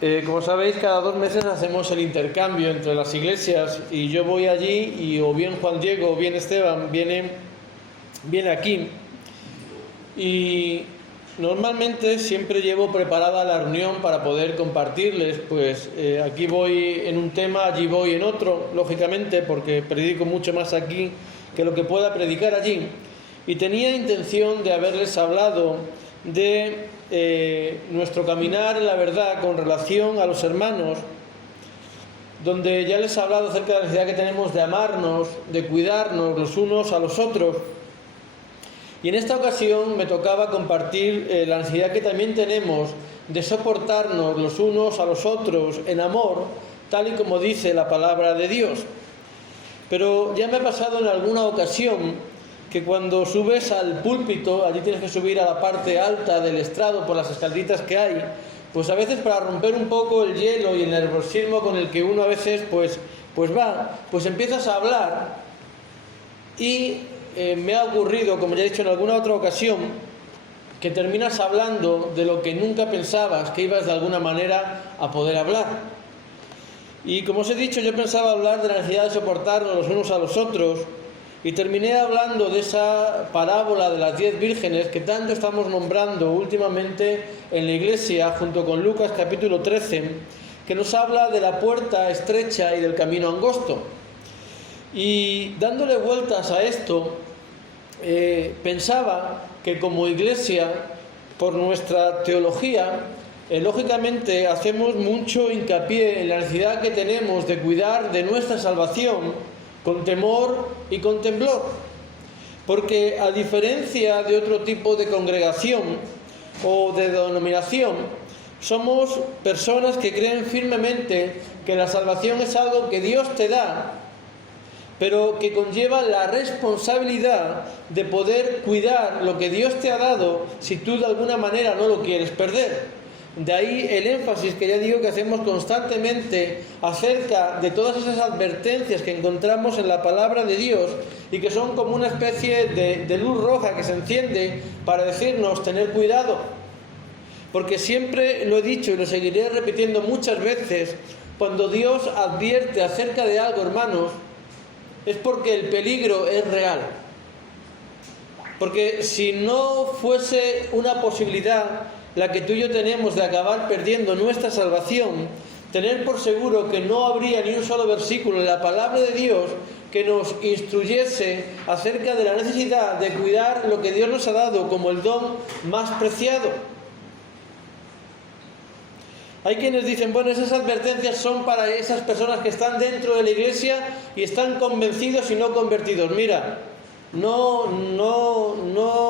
Como sabéis, cada 2 meses hacemos el intercambio entre las iglesias y yo voy allí y o bien Juan Diego o bien Esteban viene aquí y normalmente siempre llevo preparada la reunión para poder compartirles, pues aquí voy en un tema, allí voy en otro, lógicamente porque predico mucho más aquí que lo que pueda predicar allí, y tenía intención de haberles hablado de nuestro caminar en la verdad con relación a los hermanos, donde ya les he hablado acerca de la necesidad que tenemos de amarnos, de cuidarnos los unos a los otros, y en esta ocasión me tocaba compartir la necesidad que también tenemos de soportarnos los unos a los otros en amor, tal y como dice la palabra de Dios. Pero ya me ha pasado en alguna ocasión que cuando subes al púlpito, allí tienes que subir a la parte alta del estrado por las escaleritas que hay, pues a veces para romper un poco el hielo y el nerviosismo con el que uno a veces pues empiezas a hablar y me ha ocurrido, como ya he dicho en alguna otra ocasión, que terminas hablando de lo que nunca pensabas que ibas de alguna manera a poder hablar. Y como os he dicho, yo pensaba hablar de la necesidad de soportarnos los unos a los otros, y terminé hablando de esa parábola de las 10 vírgenes que tanto estamos nombrando últimamente en la iglesia, junto con Lucas capítulo 13, que nos habla de la puerta estrecha y del camino angosto. Y dándole vueltas a esto, pensaba que como iglesia, por nuestra teología, lógicamente hacemos mucho hincapié en la necesidad que tenemos de cuidar de nuestra salvación con temor y con temblor, porque a diferencia de otro tipo de congregación o de denominación, somos personas que creen firmemente que la salvación es algo que Dios te da, pero que conlleva la responsabilidad de poder cuidar lo que Dios te ha dado si tú de alguna manera no lo quieres perder. De ahí el énfasis que ya digo que hacemos constantemente acerca de todas esas advertencias que encontramos en la palabra de Dios y que son como una especie de luz roja que se enciende para decirnos tener cuidado. Porque siempre lo he dicho y lo seguiré repitiendo muchas veces, cuando Dios advierte acerca de algo, hermanos, es porque el peligro es real. Porque si no fuese una posibilidad la que tú y yo tenemos de acabar perdiendo nuestra salvación, tener por seguro que no habría ni un solo versículo en la palabra de Dios que nos instruyese acerca de la necesidad de cuidar lo que Dios nos ha dado como el don más preciado. Hay quienes dicen, bueno, esas advertencias son para esas personas que están dentro de la iglesia y están convencidos y no convertidos. Mira, no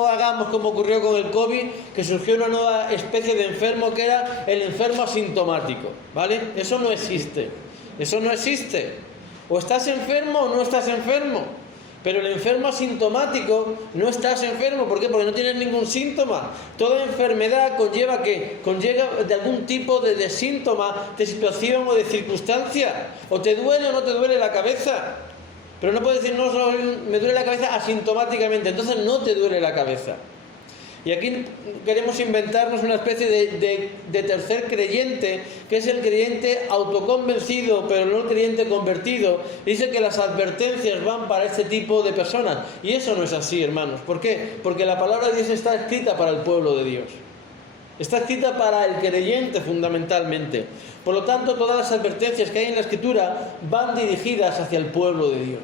hagamos como ocurrió con el COVID, que surgió una nueva especie de enfermo que era el enfermo asintomático, ¿vale? Eso no existe. O estás enfermo o no estás enfermo. Pero el enfermo asintomático no estás enfermo. ¿Por qué? Porque no tienes ningún síntoma. Toda enfermedad conlleva de algún tipo de síntoma, de situación o de circunstancia. O te duele o no te duele la cabeza. Pero no puedes decir, no, me duele la cabeza asintomáticamente, entonces no te duele la cabeza. Y aquí queremos inventarnos una especie de tercer creyente, que es el creyente autoconvencido, pero no el creyente convertido. Dice que las advertencias van para este tipo de personas. Y eso no es así, hermanos. ¿Por qué? Porque la palabra de Dios está escrita para el pueblo de Dios. Está escrita para el creyente fundamentalmente. Por lo tanto, todas las advertencias que hay en la Escritura van dirigidas hacia el pueblo de Dios.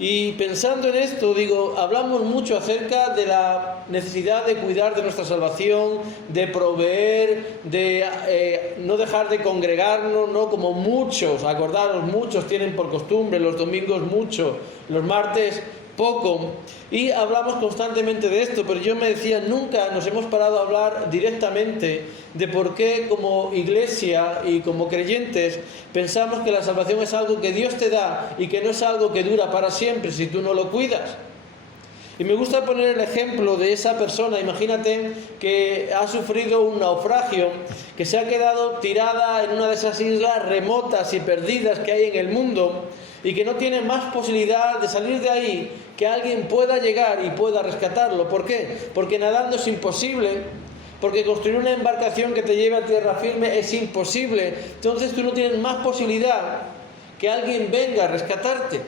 Y pensando en esto, hablamos mucho acerca de la necesidad de cuidar de nuestra salvación, de proveer, de no dejar de congregarnos, no como muchos, acordaros, muchos tienen por costumbre, los domingos mucho, los martes poco, y hablamos constantemente de esto, pero yo me decía, nunca nos hemos parado a hablar directamente de por qué como iglesia y como creyentes pensamos que la salvación es algo que Dios te da y que no es algo que dura para siempre si tú no lo cuidas. Y me gusta poner el ejemplo de esa persona. Imagínate que ha sufrido un naufragio, que se ha quedado tirada en una de esas islas remotas y perdidas que hay en el mundo, y que no tiene más posibilidad de salir de ahí que alguien pueda llegar y pueda rescatarlo. ¿Por qué? Porque nadando es imposible, porque construir una embarcación que te lleve a tierra firme es imposible. Entonces tú no tienes más posibilidad que alguien venga a rescatarte.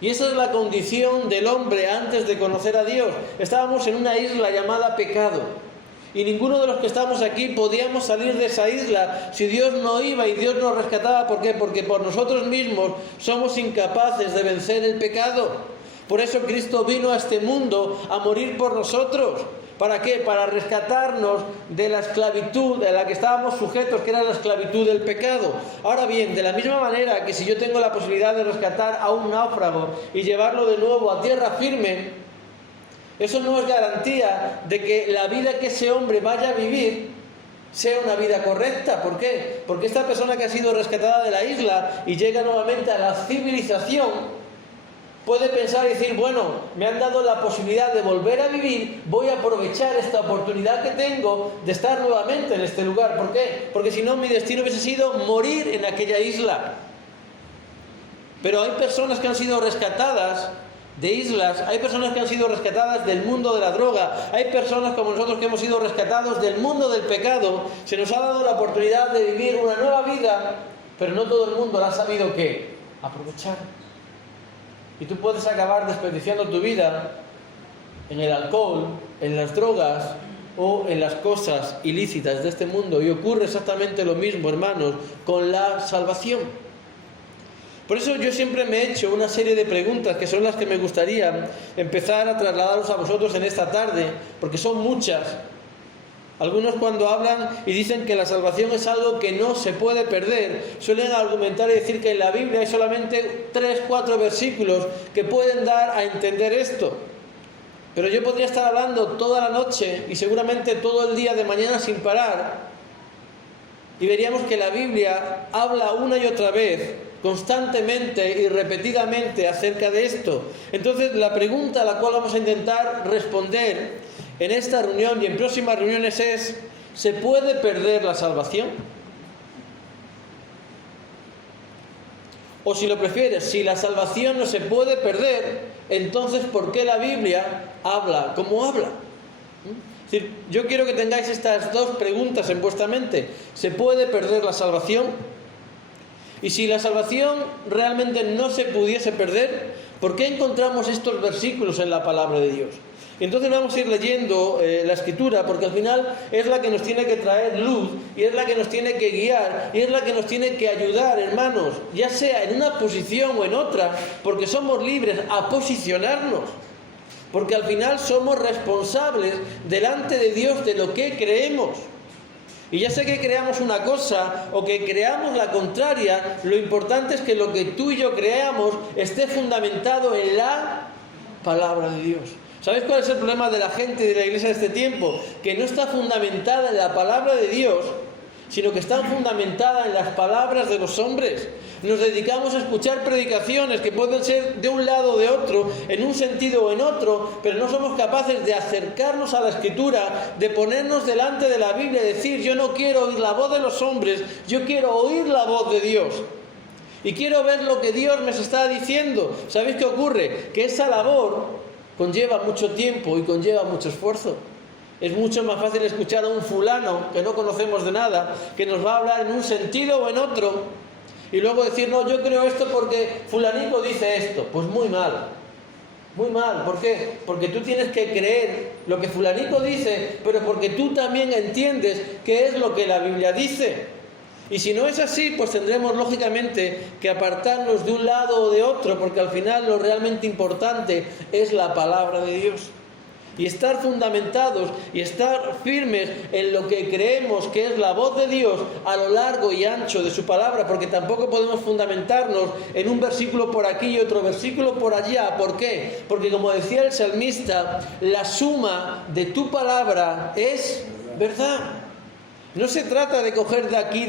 Y esa es la condición del hombre antes de conocer a Dios. Estábamos en una isla llamada pecado. Y ninguno de los que estamos aquí podíamos salir de esa isla si Dios no iba y Dios nos rescataba. ¿Por qué? Porque por nosotros mismos somos incapaces de vencer el pecado. Por eso Cristo vino a este mundo a morir por nosotros. ¿Para qué? Para rescatarnos de la esclavitud de la que estábamos sujetos, que era la esclavitud del pecado. Ahora bien, de la misma manera que si yo tengo la posibilidad de rescatar a un náufrago y llevarlo de nuevo a tierra firme, eso no es garantía de que la vida que ese hombre vaya a vivir sea una vida correcta. ¿Por qué? Porque esta persona que ha sido rescatada de la isla y llega nuevamente a la civilización, puede pensar y decir, bueno, me han dado la posibilidad de volver a vivir, voy a aprovechar esta oportunidad que tengo de estar nuevamente en este lugar. ¿Por qué? Porque si no, mi destino hubiese sido morir en aquella isla. Pero hay personas que han sido rescatadas de islas, hay personas que han sido rescatadas del mundo de la droga, hay personas como nosotros que hemos sido rescatados del mundo del pecado. Se nos ha dado la oportunidad de vivir una nueva vida, pero no todo el mundo la ha sabido ¿qué? Aprovechar. Y tú puedes acabar desperdiciando tu vida en el alcohol, en las drogas o en las cosas ilícitas de este mundo. Y ocurre exactamente lo mismo, hermanos, con la salvación. Por eso yo siempre me he hecho una serie de preguntas que son las que me gustaría empezar a trasladaros a vosotros en esta tarde, porque son muchas. Algunos cuando hablan y dicen que la salvación es algo que no se puede perder, suelen argumentar y decir que en la Biblia hay solamente 3, 4 versículos que pueden dar a entender esto. Pero yo podría estar hablando toda la noche y seguramente todo el día de mañana sin parar, y veríamos que la Biblia habla una y otra vez, constantemente y repetidamente acerca de esto. Entonces la pregunta a la cual vamos a intentar responder en esta reunión y en próximas reuniones es: ¿se puede perder la salvación? O si lo prefieres, si la salvación no se puede perder, entonces ¿por qué la Biblia habla como habla? Es decir, yo quiero que tengáis estas dos preguntas en vuestra mente. ¿Se puede perder la salvación? Y si la salvación realmente no se pudiese perder, ¿por qué encontramos estos versículos en la palabra de Dios? Y entonces vamos a ir leyendo la Escritura, porque al final es la que nos tiene que traer luz, y es la que nos tiene que guiar, y es la que nos tiene que ayudar, hermanos, ya sea en una posición o en otra, porque somos libres a posicionarnos, porque al final somos responsables delante de Dios de lo que creemos. Y ya sea que creamos una cosa o que creamos la contraria, lo importante es que lo que tú y yo creamos esté fundamentado en la palabra de Dios. ¿Sabéis cuál es el problema de la gente y de la iglesia de este tiempo? Que no está fundamentada en la palabra de Dios, sino que está fundamentada en las palabras de los hombres. Nos dedicamos a escuchar predicaciones que pueden ser de un lado o de otro, en un sentido o en otro, pero no somos capaces de acercarnos a la Escritura, de ponernos delante de la Biblia y decir: yo no quiero oír la voz de los hombres, yo quiero oír la voz de Dios. Y quiero ver lo que Dios me está diciendo. ¿Sabéis qué ocurre? Que esa labor conlleva mucho tiempo y conlleva mucho esfuerzo. Es mucho más fácil escuchar a un fulano que no conocemos de nada, que nos va a hablar en un sentido o en otro, y luego decir: no, yo creo esto porque fulanito dice esto. Pues muy mal, muy mal. ¿Por qué? Porque tú tienes que creer lo que fulanito dice, pero porque tú también entiendes qué es lo que la Biblia dice. Y si no es así, pues tendremos lógicamente que apartarnos de un lado o de otro, porque al final lo realmente importante es la palabra de Dios. Y estar fundamentados y estar firmes en lo que creemos que es la voz de Dios a lo largo y ancho de su palabra, porque tampoco podemos fundamentarnos en un versículo por aquí y otro versículo por allá. ¿Por qué? Porque, como decía el salmista, la suma de tu palabra es verdad. No se trata de coger de aquí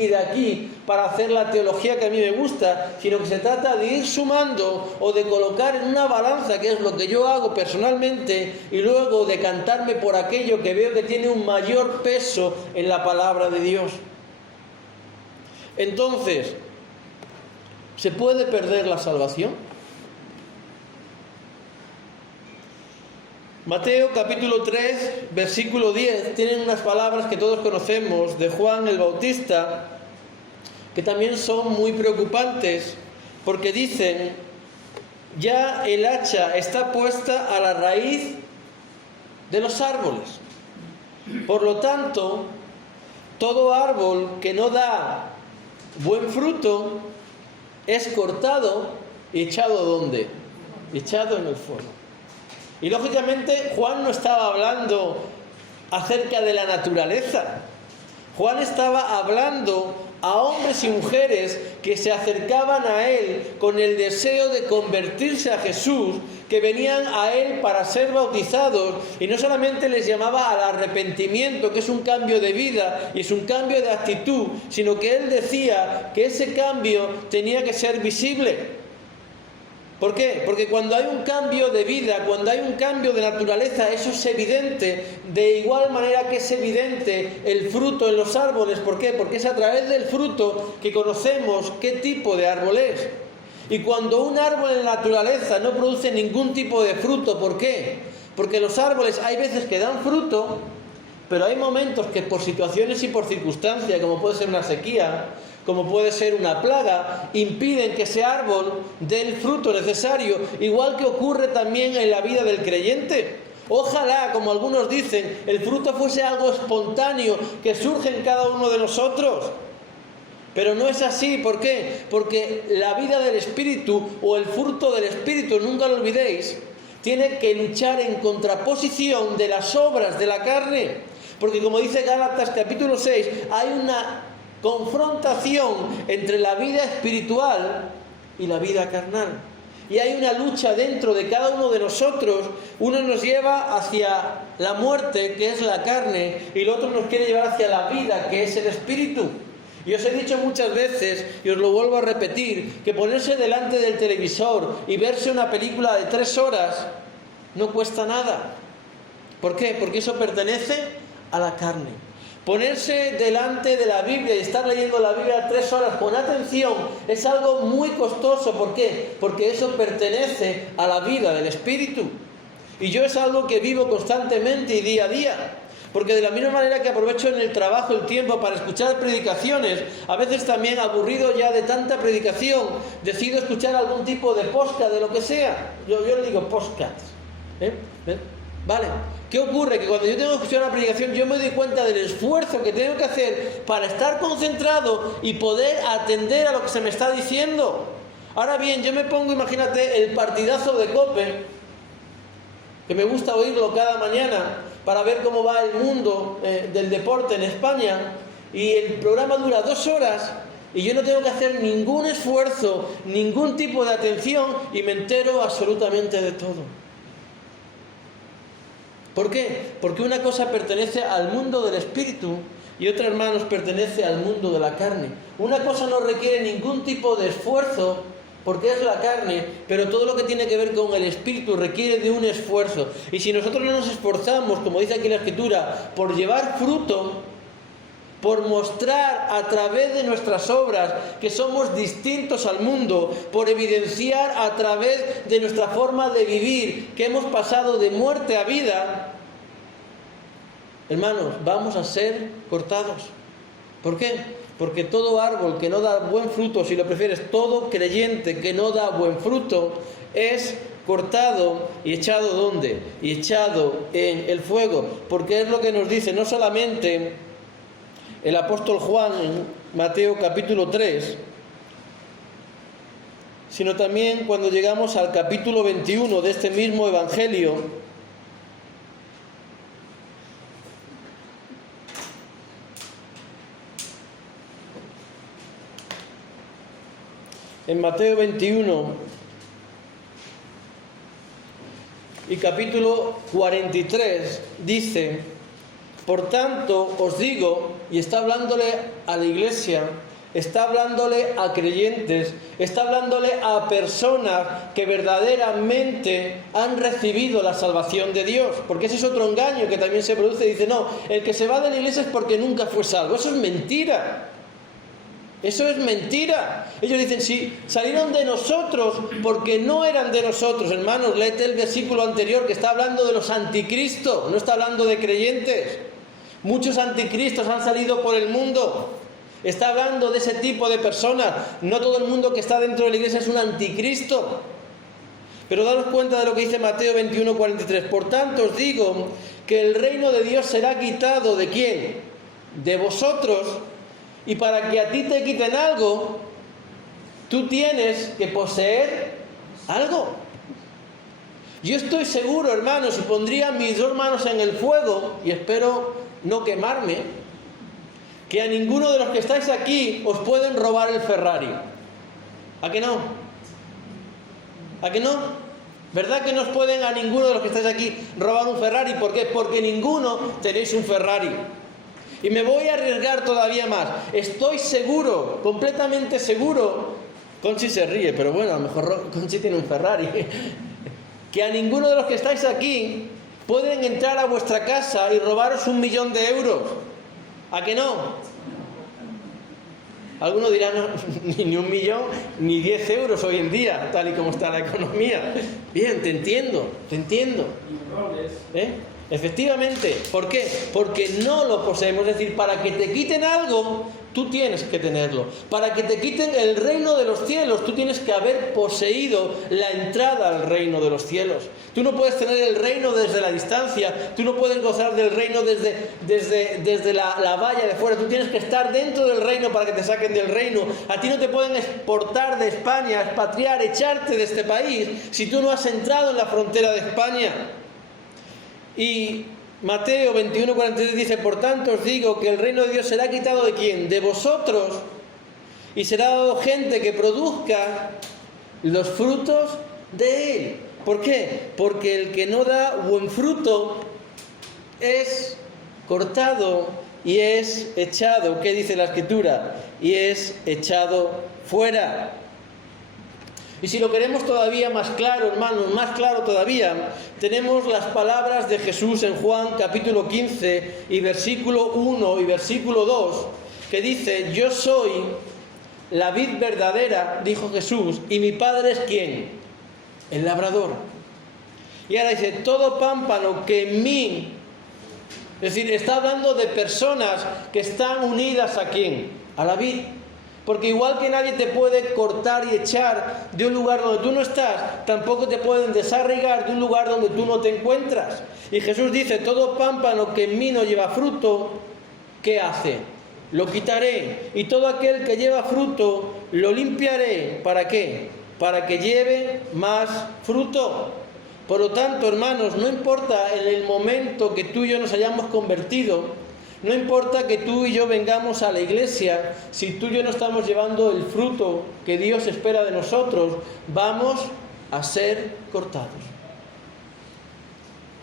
y de aquí para hacer la teología que a mí me gusta, sino que se trata de ir sumando o de colocar en una balanza, que es lo que yo hago personalmente, y luego decantarme por aquello que veo que tiene un mayor peso en la palabra de Dios. Entonces, ¿se puede perder la salvación? Mateo capítulo 3, versículo 10, tienen unas palabras que todos conocemos de Juan el Bautista, que también son muy preocupantes, porque dicen: ya el hacha está puesta a la raíz de los árboles. Por lo tanto, todo árbol que no da buen fruto es cortado y echado ¿dónde? Echado en el fuego. Y lógicamente Juan no estaba hablando acerca de la naturaleza. Juan estaba hablando a hombres y mujeres que se acercaban a él con el deseo de convertirse a Jesús, que venían a él para ser bautizados, y no solamente les llamaba al arrepentimiento, que es un cambio de vida y es un cambio de actitud, sino que él decía que ese cambio tenía que ser visible. ¿Por qué? Porque cuando hay un cambio de vida, cuando hay un cambio de naturaleza, eso es evidente, de igual manera que es evidente el fruto en los árboles. ¿Por qué? Porque es a través del fruto que conocemos qué tipo de árbol es. Y cuando un árbol en la naturaleza no produce ningún tipo de fruto, ¿por qué? Porque los árboles hay veces que dan fruto, pero hay momentos que por situaciones y por circunstancias, como puede ser una sequía, como puede ser una plaga, impiden que ese árbol dé el fruto necesario, igual que ocurre también en la vida del creyente. Ojalá, como algunos dicen, el fruto fuese algo espontáneo que surge en cada uno de nosotros. Pero no es así. ¿Por qué? Porque la vida del Espíritu, o el fruto del Espíritu, nunca lo olvidéis, tiene que luchar en contraposición de las obras de la carne. Porque como dice Gálatas capítulo 6, hay una confrontación entre la vida espiritual y la vida carnal. Y hay una lucha dentro de cada uno de nosotros. Uno nos lleva hacia la muerte, que es la carne, y el otro nos quiere llevar hacia la vida, que es el Espíritu. Y os he dicho muchas veces, y os lo vuelvo a repetir, que ponerse delante del televisor y verse una película de 3 horas no cuesta nada. ¿Por qué? Porque eso pertenece a la carne. Ponerse delante de la Biblia y estar leyendo la Biblia 3 horas con atención es algo muy costoso. ¿Por qué? Porque eso pertenece a la vida del Espíritu. Y yo es algo que vivo constantemente y día a día. Porque de la misma manera que aprovecho en el trabajo el tiempo para escuchar predicaciones, a veces también aburrido ya de tanta predicación, decido escuchar algún tipo de podcast, de lo que sea. Yo le digo podcast. Vale. ¿Qué ocurre? Que cuando yo tengo que escuchar una predicación, yo me doy cuenta del esfuerzo que tengo que hacer para estar concentrado y poder atender a lo que se me está diciendo. Ahora bien, yo me pongo, imagínate, el partidazo de COPE, que me gusta oírlo cada mañana, para ver cómo va el mundo del deporte en España, y el programa dura 2 horas, y yo no tengo que hacer ningún esfuerzo, ningún tipo de atención, y me entero absolutamente de todo. ¿Por qué? Porque una cosa pertenece al mundo del Espíritu y otra, hermanos, pertenece al mundo de la carne. Una cosa no requiere ningún tipo de esfuerzo porque es la carne, pero todo lo que tiene que ver con el Espíritu requiere de un esfuerzo. Y si nosotros no nos esforzamos, como dice aquí la Escritura, por llevar fruto, por mostrar a través de nuestras obras que somos distintos al mundo, por evidenciar a través de nuestra forma de vivir que hemos pasado de muerte a vida, hermanos, vamos a ser cortados. ¿Por qué? Porque todo árbol que no da buen fruto, si lo prefieres, todo creyente que no da buen fruto, es cortado y echado ¿dónde? Y echado en el fuego. Porque es lo que nos dice no solamente el apóstol Juan en Mateo capítulo 3, sino también cuando llegamos al capítulo 21 de este mismo Evangelio, en Mateo 21 y capítulo 43 dice: por tanto os digo, y está hablándole a la iglesia, está hablándole a creyentes, está hablándole a personas que verdaderamente han recibido la salvación de Dios, porque ese es otro engaño que también se produce. Dice, no, el que se va de la iglesia es porque nunca fue salvo. Eso es mentira. Eso es mentira. Ellos dicen, sí, salieron de nosotros porque no eran de nosotros. Hermanos, léete el versículo anterior que está hablando de los anticristos, no está hablando de creyentes. Muchos anticristos han salido por el mundo. Está hablando de ese tipo de personas. No todo el mundo que está dentro de la iglesia es un anticristo. Pero daros cuenta de lo que dice Mateo 21:43. Por tanto os digo que el reino de Dios será quitado ¿de quién? De vosotros. Y para que a ti te quiten algo, tú tienes que poseer algo. Yo estoy seguro, hermanos, y pondría mis 2 manos en el fuego, y espero no quemarme, que a ninguno de los que estáis aquí os pueden robar el Ferrari. ¿A que no? ¿A que no? ¿Verdad que no os pueden a ninguno de los que estáis aquí robar un Ferrari? ¿Por qué? Porque ninguno tenéis un Ferrari. Y me voy a arriesgar todavía más. Estoy seguro, completamente seguro, Conchi se ríe, pero bueno, a lo mejor Conchi tiene un Ferrari, que a ninguno de los que estáis aquí pueden entrar a vuestra casa y robaros 1.000.000 de euros. ¿A que no? Algunos dirán, no, ni 1.000.000, ni 10 euros hoy en día, tal y como está la economía. Bien, te entiendo. Efectivamente. ¿Por qué? Porque no lo poseemos. Es decir, para que te quiten algo, tú tienes que tenerlo. Para que te quiten el reino de los cielos, tú tienes que haber poseído la entrada al reino de los cielos. Tú no puedes tener el reino desde la distancia. Tú no puedes gozar del reino desde la valla de fuera. Tú tienes que estar dentro del reino para que te saquen del reino. A ti no te pueden exportar de España, expatriar, echarte de este país si tú no has entrado en la frontera de España. Y Mateo 21:43 dice, por tanto os digo que el reino de Dios será quitado ¿de quién? De vosotros, y será dado gente que produzca los frutos de él. ¿Por qué? Porque el que no da buen fruto es cortado y es echado. ¿Qué dice la Escritura? Y es echado fuera. Y si lo queremos todavía más claro, hermanos, más claro todavía, tenemos las palabras de Jesús en Juan capítulo 15 y versículo 1 y versículo 2, que dice, yo soy la vid verdadera, dijo Jesús, y mi Padre es ¿quién? El labrador. Y ahora dice, todo pámpano que en mí, es decir, está hablando de personas que están unidas ¿a quién? A la vid. Porque igual que nadie te puede cortar y echar de un lugar donde tú no estás, tampoco te pueden desarraigar de un lugar donde tú no te encuentras. Y Jesús dice, todo pámpano que en mí no lleva fruto, ¿qué hace? Lo quitaré. Y todo aquel que lleva fruto, lo limpiaré. ¿Para qué? Para que lleve más fruto. Por lo tanto, hermanos, no importa en el momento que tú y yo nos hayamos convertido, no importa que tú y yo vengamos a la iglesia, si tú y yo no estamos llevando el fruto que Dios espera de nosotros, vamos a ser cortados.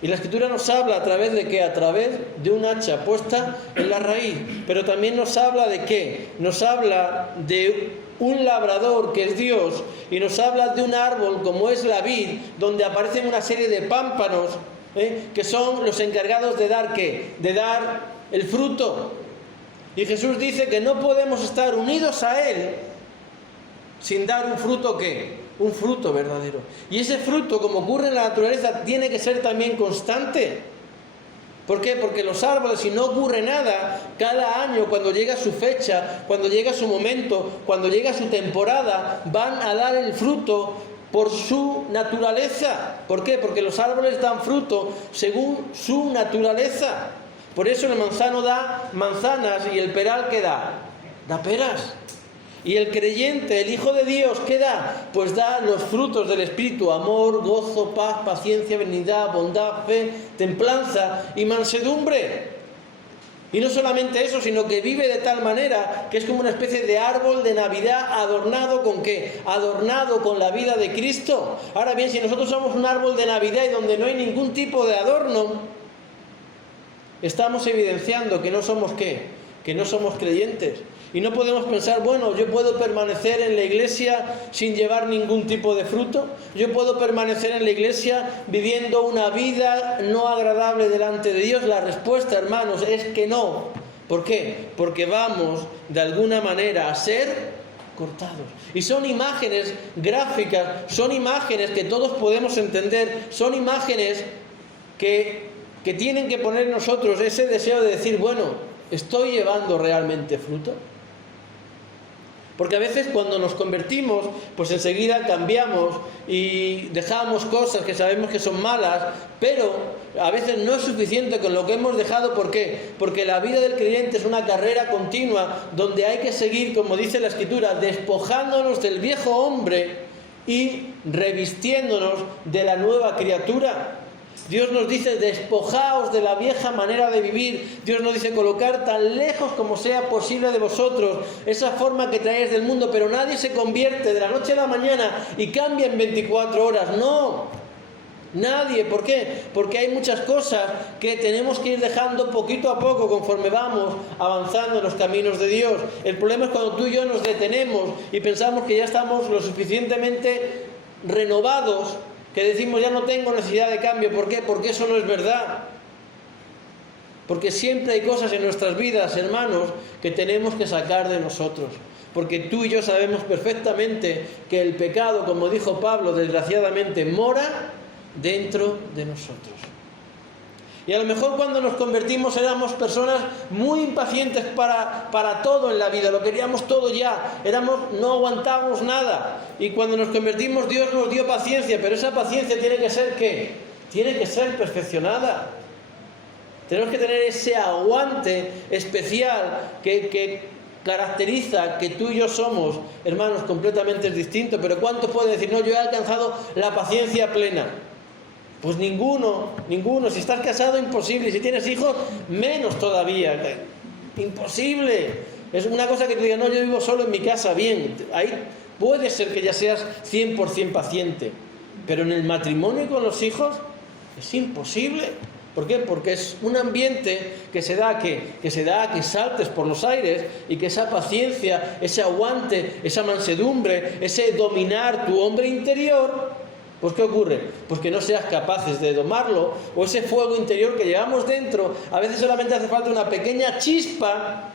Y la Escritura nos habla a través de ¿qué? A través de un hacha puesta en la raíz. Pero también nos habla de ¿qué? Nos habla de un labrador que es Dios, y nos habla de un árbol como es la vid, donde aparecen una serie de pámpanos, que son los encargados de dar ¿qué? De dar el fruto. Y Jesús dice que no podemos estar unidos a Él sin dar un fruto ¿qué? Un fruto verdadero. Y ese fruto, como ocurre en la naturaleza, tiene que ser también constante. ¿Por qué? Porque los árboles, si no ocurre nada, cada año cuando llega su fecha, cuando llega su momento, cuando llega su temporada, van a dar el fruto por su naturaleza. ¿Por qué? Porque los árboles dan fruto según su naturaleza. Por eso el manzano da manzanas y el peral ¿qué da? Da peras. Y el creyente, el Hijo de Dios, ¿qué da? Pues da los frutos del Espíritu: amor, gozo, paz, paciencia, benignidad, bondad, fe, templanza y mansedumbre. Y no solamente eso, sino que vive de tal manera que es como una especie de árbol de Navidad adornado ¿con qué? Adornado con la vida de Cristo. Ahora bien, si nosotros somos un árbol de Navidad y donde no hay ningún tipo de adorno, estamos evidenciando que no somos ¿qué? Que no somos creyentes. Y no podemos pensar, bueno, yo puedo permanecer en la iglesia sin llevar ningún tipo de fruto. Yo puedo permanecer en la iglesia viviendo una vida no agradable delante de Dios. La respuesta, hermanos, es que no. ¿Por qué? Porque vamos de alguna manera a ser cortados. Y son imágenes gráficas, son imágenes que todos podemos entender, son imágenes que tienen que poner en nosotros ese deseo de decir, bueno, ¿estoy llevando realmente fruto? Porque a veces cuando nos convertimos, pues enseguida cambiamos y dejamos cosas que sabemos que son malas, pero a veces no es suficiente con lo que hemos dejado. ¿Por qué? Porque la vida del creyente es una carrera continua donde hay que seguir, como dice la Escritura, despojándonos del viejo hombre y revistiéndonos de la nueva criatura. Dios nos dice, despojaos de la vieja manera de vivir. Dios nos dice, colocar tan lejos como sea posible de vosotros esa forma que traéis del mundo. Pero nadie se convierte de la noche a la mañana y cambia en 24 horas. No, nadie. ¿Por qué? Porque hay muchas cosas que tenemos que ir dejando poquito a poco conforme vamos avanzando en los caminos de Dios. El problema es cuando tú y yo nos detenemos y pensamos que ya estamos lo suficientemente renovados, que decimos ya no tengo necesidad de cambio. ¿Por qué? Porque eso no es verdad. Porque siempre hay cosas en nuestras vidas, hermanos, que tenemos que sacar de nosotros. Porque tú y yo sabemos perfectamente que el pecado, como dijo Pablo, desgraciadamente mora dentro de nosotros. Y a lo mejor cuando nos convertimos éramos personas muy impacientes para todo en la vida, lo queríamos todo ya, no aguantábamos nada. Y cuando nos convertimos Dios nos dio paciencia, pero esa paciencia tiene que ser ¿qué? Tiene que ser perfeccionada. Tenemos que tener ese aguante especial que caracteriza que tú y yo somos, hermanos, completamente distintos. Pero ¿cuántos pueden decir, no, yo he alcanzado la paciencia plena? Pues ninguno. Si estás casado, imposible. Si tienes hijos, menos todavía. Imposible. Es una cosa que te diga, no, yo vivo solo en mi casa, bien. Ahí puede ser que ya seas 100% paciente. Pero en el matrimonio y con los hijos es imposible. ¿Por qué? Porque es un ambiente que se da a que saltes por los aires y que esa paciencia, ese aguante, esa mansedumbre, ese dominar tu hombre interior, pues ¿qué ocurre? Pues que no seas capaces de domarlo, o ese fuego interior que llevamos dentro. A veces solamente hace falta una pequeña chispa.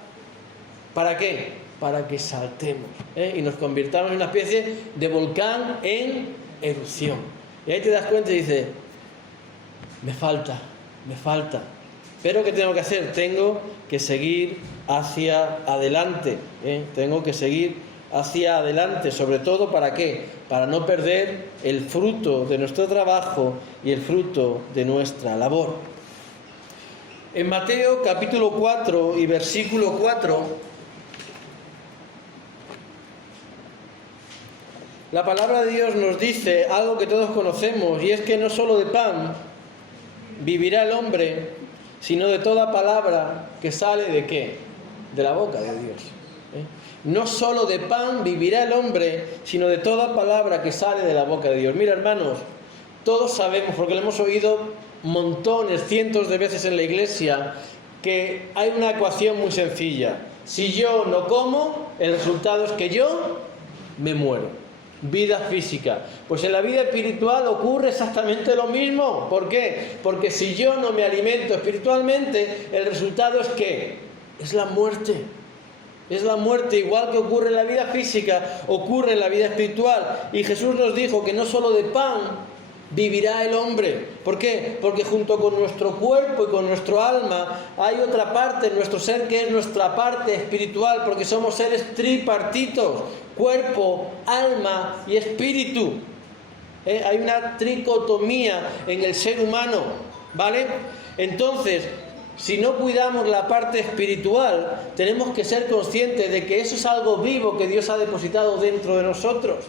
¿Para qué? Para que saltemos, y nos convirtamos en una especie de volcán en erupción. Y ahí te das cuenta y dices, me falta. Pero ¿qué tengo que hacer? Tengo que seguir hacia adelante, tengo que seguir hacia adelante, sobre todo ¿para qué? Para no perder el fruto de nuestro trabajo y el fruto de nuestra labor. En Mateo capítulo 4 y versículo 4, la palabra de Dios nos dice algo que todos conocemos, y es que no solo de pan vivirá el hombre, sino de toda palabra que sale ¿de qué? De la boca de Dios. No solo de pan vivirá el hombre, sino de toda palabra que sale de la boca de Dios. Mira, hermanos, todos sabemos, porque lo hemos oído montones, cientos de veces en la iglesia, que hay una ecuación muy sencilla. Si yo no como, el resultado es que yo me muero. Vida física. Pues en la vida espiritual ocurre exactamente lo mismo. ¿Por qué? Porque si yo no me alimento espiritualmente, el resultado es ¿qué? Es la muerte. Es la muerte, igual que ocurre en la vida física, ocurre en la vida espiritual. Y Jesús nos dijo que no solo de pan vivirá el hombre. ¿Por qué? Porque junto con nuestro cuerpo y con nuestro alma hay otra parte en nuestro ser que es nuestra parte espiritual, porque somos seres tripartitos: cuerpo, alma y espíritu. Hay una tricotomía en el ser humano, ¿vale? Entonces, si no cuidamos la parte espiritual, tenemos que ser conscientes de que eso es algo vivo que Dios ha depositado dentro de nosotros.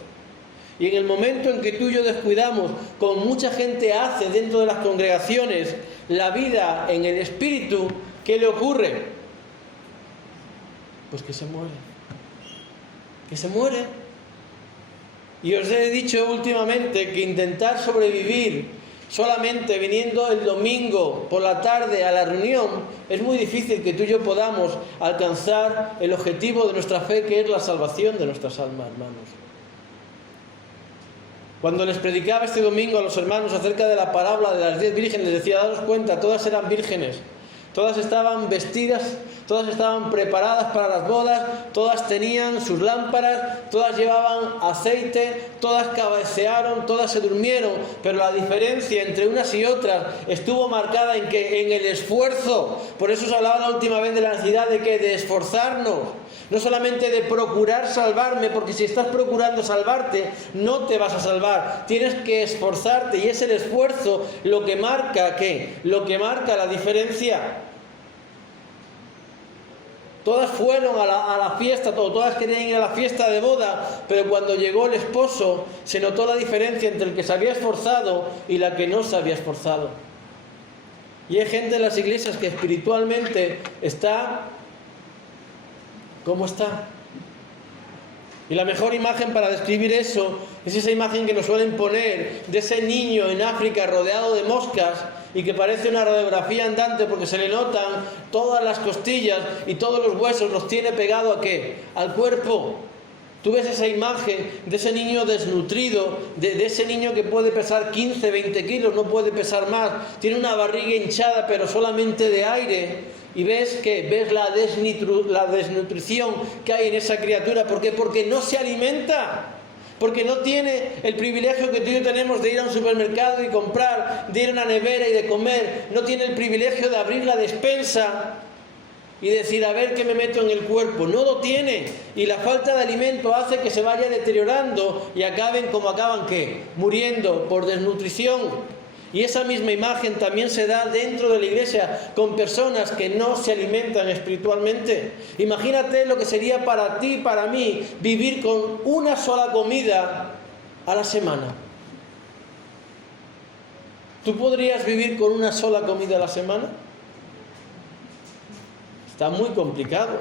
Y en el momento en que tú y yo descuidamos, como mucha gente hace dentro de las congregaciones, la vida en el espíritu, ¿qué le ocurre? Pues que se muere. Que se muere. Y os he dicho últimamente que intentar sobrevivir solamente viniendo el domingo por la tarde a la reunión, es muy difícil que tú y yo podamos alcanzar el objetivo de nuestra fe, que es la salvación de nuestras almas, hermanos. Cuando les predicaba este domingo a los hermanos acerca de la parábola de las 10 vírgenes, les decía, daros cuenta, todas eran vírgenes, todas estaban vestidas, todas estaban preparadas para las bodas, todas tenían sus lámparas, todas llevaban aceite, todas cabecearon, todas se durmieron, pero la diferencia entre unas y otras estuvo marcada en el esfuerzo. Por eso os hablaba la última vez de la necesidad de esforzarnos, no solamente de procurar salvarme, porque si estás procurando salvarte, no te vas a salvar, tienes que esforzarte, y es el esfuerzo lo que marca lo que marca la diferencia. Todas fueron a la fiesta, todas querían ir a la fiesta de boda, pero cuando llegó el esposo se notó la diferencia entre el que se había esforzado y la que no se había esforzado. Y hay gente en las iglesias que espiritualmente está como está. Y la mejor imagen para describir eso es esa imagen que nos suelen poner de ese niño en África rodeado de moscas y que parece una radiografía andante porque se le notan todas las costillas y todos los huesos, los tiene pegado ¿a qué? Al cuerpo. Tú ves esa imagen de ese niño desnutrido, de ese niño que puede pesar 15, 20 kilos, no puede pesar más, tiene una barriga hinchada pero solamente de aire, y ves la desnutrición que hay en esa criatura. ¿Por qué? Porque no se alimenta. Porque no tiene el privilegio que tú y yo tenemos de ir a un supermercado y comprar, de ir a una nevera y de comer. No tiene el privilegio de abrir la despensa y decir, a ver qué me meto en el cuerpo. No lo tiene. Y la falta de alimento hace que se vaya deteriorando y acaben como acaban, ¿qué? Muriendo por desnutrición. Y esa misma imagen también se da dentro de la iglesia con personas que no se alimentan espiritualmente. Imagínate lo que sería para ti y para mí vivir con una sola comida a la semana. ¿Tú podrías vivir con una sola comida a la semana? Está muy complicado.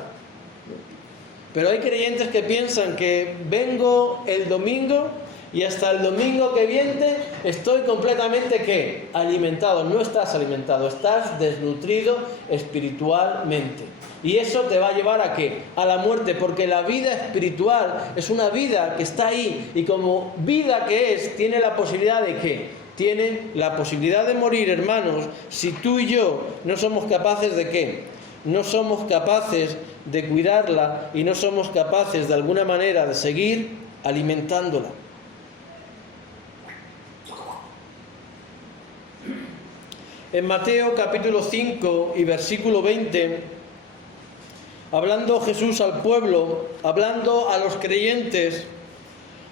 Pero hay creyentes que piensan que vengo el domingo y hasta el domingo que viene estoy completamente ¿qué? Alimentado. No estás alimentado, estás desnutrido espiritualmente. Y eso te va a llevar ¿a qué? A la muerte, porque la vida espiritual es una vida que está ahí, y como vida que es, tiene la posibilidad de ¿qué? Tiene la posibilidad de morir, hermanos, si tú y yo no somos capaces de ¿qué? No somos capaces de cuidarla y no somos capaces de alguna manera de seguir alimentándola. En Mateo capítulo 5 y versículo 20, hablando Jesús al pueblo, hablando a los creyentes,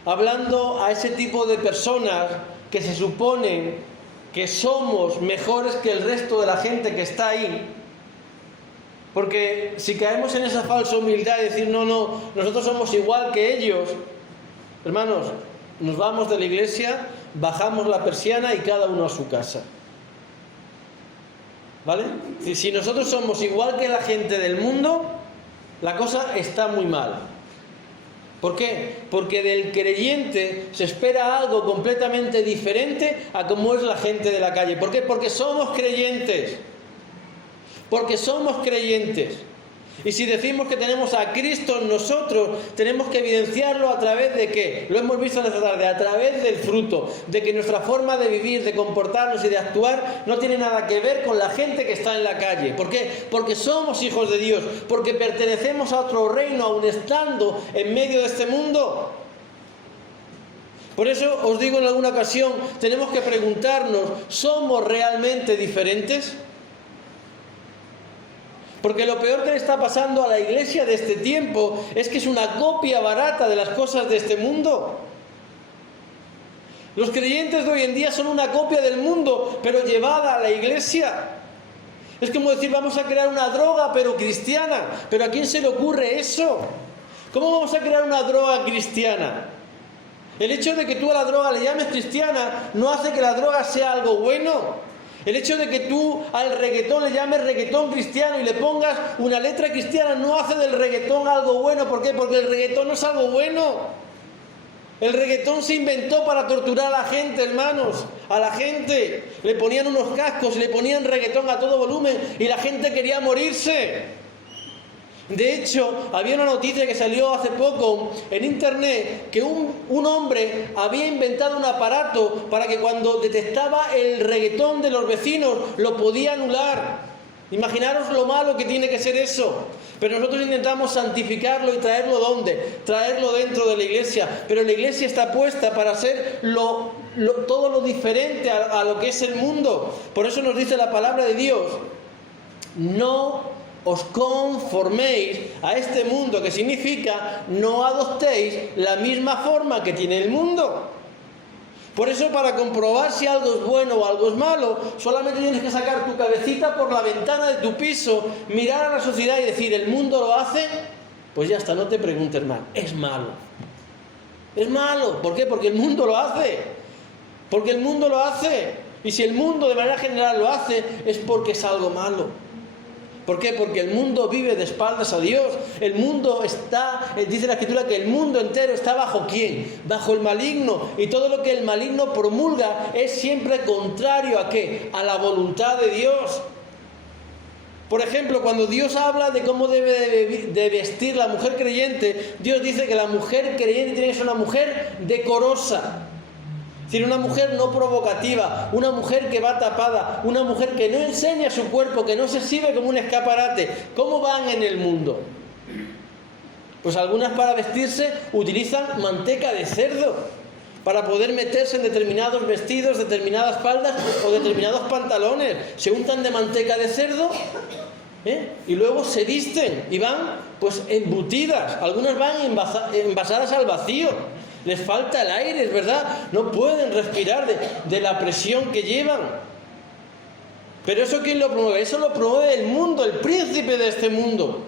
hablando a ese tipo de personas que se suponen que somos mejores que el resto de la gente que está ahí, porque si caemos en esa falsa humildad y decir, no, nosotros somos igual que ellos, hermanos, nos vamos de la iglesia, bajamos la persiana y cada uno a su casa. ¿Vale? Si nosotros somos igual que la gente del mundo, la cosa está muy mal. ¿Por qué? Porque del creyente se espera algo completamente diferente a como es la gente de la calle. ¿Por qué? Porque somos creyentes. Porque somos creyentes. Y si decimos que tenemos a Cristo en nosotros, tenemos que evidenciarlo a través de ¿qué? Lo hemos visto esta tarde, a través del fruto, de que nuestra forma de vivir, de comportarnos y de actuar no tiene nada que ver con la gente que está en la calle. ¿Por qué? Porque somos hijos de Dios, porque pertenecemos a otro reino, aun estando en medio de este mundo. Por eso os digo en alguna ocasión, tenemos que preguntarnos, ¿somos realmente diferentes? Porque lo peor que le está pasando a la iglesia de este tiempo es que es una copia barata de las cosas de este mundo. Los creyentes de hoy en día son una copia del mundo, pero llevada a la iglesia. Es como decir, vamos a crear una droga, pero cristiana. ¿Pero a quién se le ocurre eso? ¿Cómo vamos a crear una droga cristiana? El hecho de que tú a la droga le llames cristiana no hace que la droga sea algo bueno. El hecho de que tú al reggaetón le llames reggaetón cristiano y le pongas una letra cristiana no hace del reggaetón algo bueno. ¿Por qué? Porque el reggaetón no es algo bueno. El reggaetón se inventó para torturar a la gente, hermanos. A la gente le ponían unos cascos, le ponían reggaetón a todo volumen y la gente quería morirse. De hecho, había una noticia que salió hace poco en internet que un hombre había inventado un aparato para que cuando detectaba el reggaetón de los vecinos lo podía anular. Imaginaros lo malo que tiene que ser eso. Pero nosotros intentamos santificarlo y traerlo ¿dónde? Traerlo dentro de la iglesia. Pero la iglesia está puesta para ser todo lo diferente a lo que es el mundo. Por eso nos dice la palabra de Dios: no os conforméis a este mundo, que significa no adoptéis la misma forma que tiene el mundo. Por eso, para comprobar si algo es bueno o algo es malo, solamente tienes que sacar tu cabecita por la ventana de tu piso, mirar a la sociedad y decir: ¿el mundo lo hace? Pues ya está, no te preguntes más, es malo. Es malo, ¿por qué? Porque el mundo lo hace. Porque el mundo lo hace. Y si el mundo de manera general lo hace, es porque es algo malo. ¿Por qué? Porque el mundo vive de espaldas a Dios. El mundo está, dice la Escritura, que el mundo entero está ¿bajo quién? Bajo el maligno. Y todo lo que el maligno promulga es siempre contrario ¿a qué? A la voluntad de Dios. Por ejemplo, cuando Dios habla de cómo debe de vestir la mujer creyente, Dios dice que la mujer creyente tiene que ser una mujer decorosa. Es decir, una mujer no provocativa, una mujer que va tapada, una mujer que no enseña su cuerpo, que no se exhibe como un escaparate. ¿Cómo van en el mundo? Pues algunas, para vestirse, utilizan manteca de cerdo para poder meterse en determinados vestidos, determinadas faldas o determinados pantalones. Se untan de manteca de cerdo, y luego se visten y van pues embutidas. Algunas van envasadas al vacío. Les falta el aire, es verdad, no pueden respirar de la presión que llevan. Pero ¿eso quién lo promueve? Eso lo promueve el mundo, el príncipe de este mundo.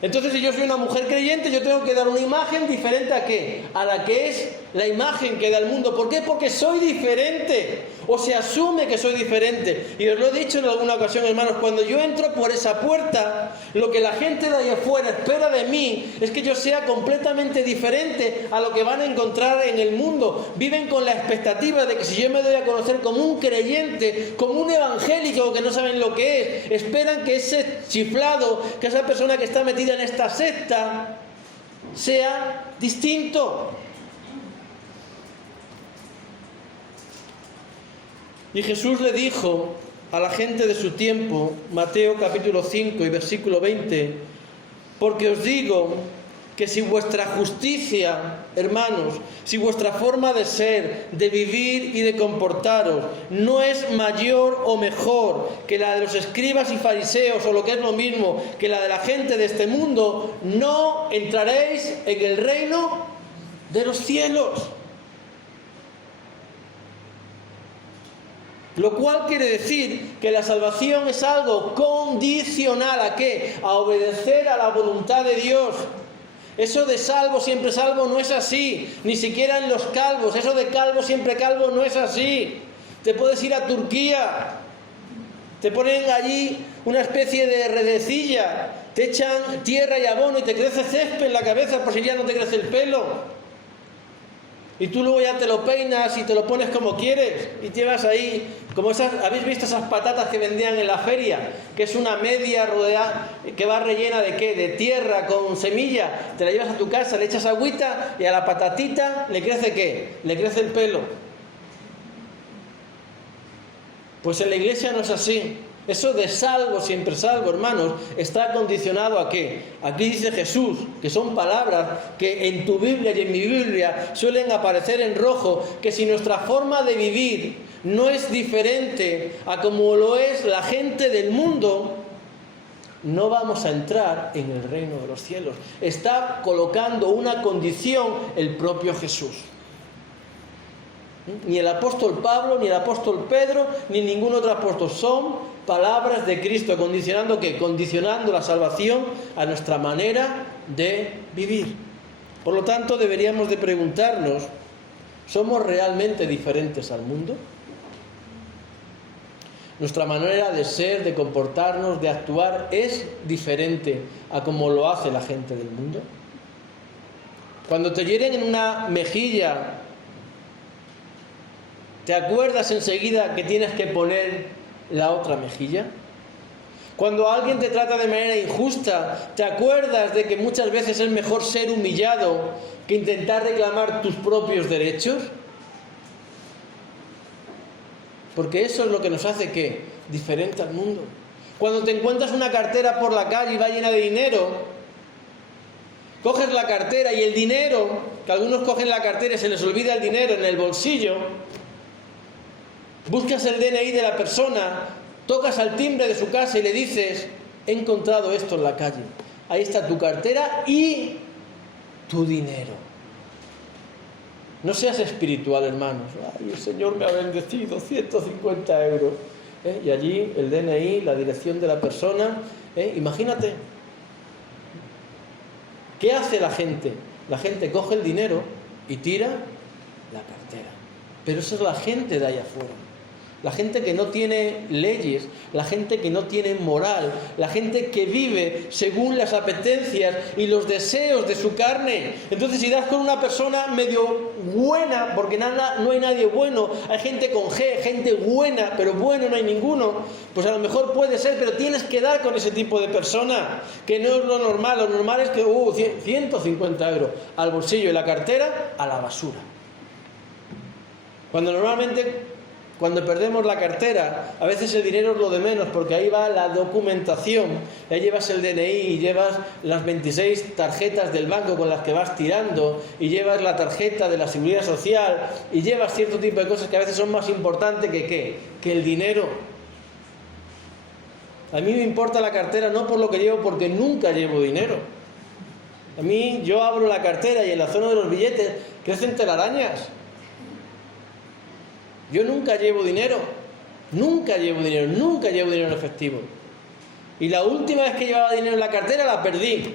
Entonces, si yo soy una mujer creyente, yo tengo que dar una imagen diferente ¿a qué? A la que es la imagen que da el mundo. ¿Por qué? Porque soy diferente. O se asume que soy diferente. Y os lo he dicho en alguna ocasión, hermanos, cuando yo entro por esa puerta, lo que la gente de ahí afuera espera de mí es que yo sea completamente diferente a lo que van a encontrar en el mundo. Viven con la expectativa de que si yo me doy a conocer como un creyente, como un evangélico que no saben lo que es, esperan que ese chiflado, que esa persona que está metida en esta secta, sea distinto. Y Jesús le dijo a la gente de su tiempo, Mateo capítulo 5 y versículo 20, porque os digo que si vuestra justicia, hermanos, si vuestra forma de ser, de vivir y de comportaros no es mayor o mejor que la de los escribas y fariseos, o lo que es lo mismo, que la de la gente de este mundo, no entraréis en el reino de los cielos. Lo cual quiere decir que la salvación es algo condicional ¿a qué? A obedecer a la voluntad de Dios. Eso de salvo siempre salvo no es así, ni siquiera en los calvos. Eso de calvo siempre calvo no es así. Te puedes ir a Turquía, te ponen allí una especie de redecilla, te echan tierra y abono y te crece césped en la cabeza por si ya no te crece el pelo. Y tú luego ya te lo peinas y te lo pones como quieres y llevas ahí, como esas, ¿habéis visto esas patatas que vendían en la feria? Que es una media rodeada, que va rellena de ¿qué? De tierra con semilla. Te la llevas a tu casa, le echas agüita y a la patatita le crece ¿qué? Le crece el pelo. Pues en la iglesia no es así. Eso de salvo, siempre salvo, hermanos, está condicionado ¿a qué? Aquí dice Jesús, que son palabras que en tu Biblia y en mi Biblia suelen aparecer en rojo, que si nuestra forma de vivir no es diferente a como lo es la gente del mundo, no vamos a entrar en el reino de los cielos. Está colocando una condición el propio Jesús. Ni el apóstol Pablo, ni el apóstol Pedro, ni ningún otro apóstol. Son palabras de Cristo, condicionando ¿qué? Condicionando la salvación a nuestra manera de vivir. Por lo tanto, deberíamos de preguntarnos, ¿somos realmente diferentes al mundo? ¿Nuestra manera de ser, de comportarnos, de actuar es diferente a como lo hace la gente del mundo? Cuando te hieren en una mejilla, ¿te acuerdas enseguida que tienes que poner la otra mejilla? Cuando alguien te trata de manera injusta, ¿te acuerdas de que muchas veces es mejor ser humillado que intentar reclamar tus propios derechos? Porque eso es lo que nos hace ¿qué? Diferente al mundo. Cuando te encuentras una cartera por la calle y va llena de dinero, coges la cartera y el dinero, que algunos cogen la cartera y se les olvida el dinero en el bolsillo, buscas el DNI de la persona, tocas al timbre de su casa y le dices: he encontrado esto en la calle, ahí está tu cartera y tu dinero. No seas espiritual, hermanos. Ay, el Señor me ha bendecido, 150 euros. Y allí el DNI, la dirección de la persona. Imagínate. ¿Qué hace la gente? La gente coge el dinero y tira la cartera. Pero esa es la gente de allá afuera. La gente que no tiene leyes, la gente que no tiene moral, la gente que vive según las apetencias y los deseos de su carne. Entonces, si das con una persona medio buena, porque no hay nadie bueno, hay gente con G, gente buena, pero bueno no hay ninguno, pues a lo mejor puede ser, pero tienes que dar con ese tipo de persona, que no es lo normal. Lo normal es que 150 euros al bolsillo y la cartera a la basura. Cuando perdemos la cartera, a veces el dinero es lo de menos, porque ahí va la documentación. Ahí llevas el DNI y llevas las 26 tarjetas del banco con las que vas tirando, y llevas la tarjeta de la Seguridad Social, y llevas cierto tipo de cosas que a veces son más importantes que el dinero. A mí me importa la cartera no por lo que llevo, porque nunca llevo dinero. Yo abro la cartera y en la zona de los billetes crecen telarañas. Yo nunca llevo dinero en efectivo. Y la última vez que llevaba dinero en la cartera la perdí.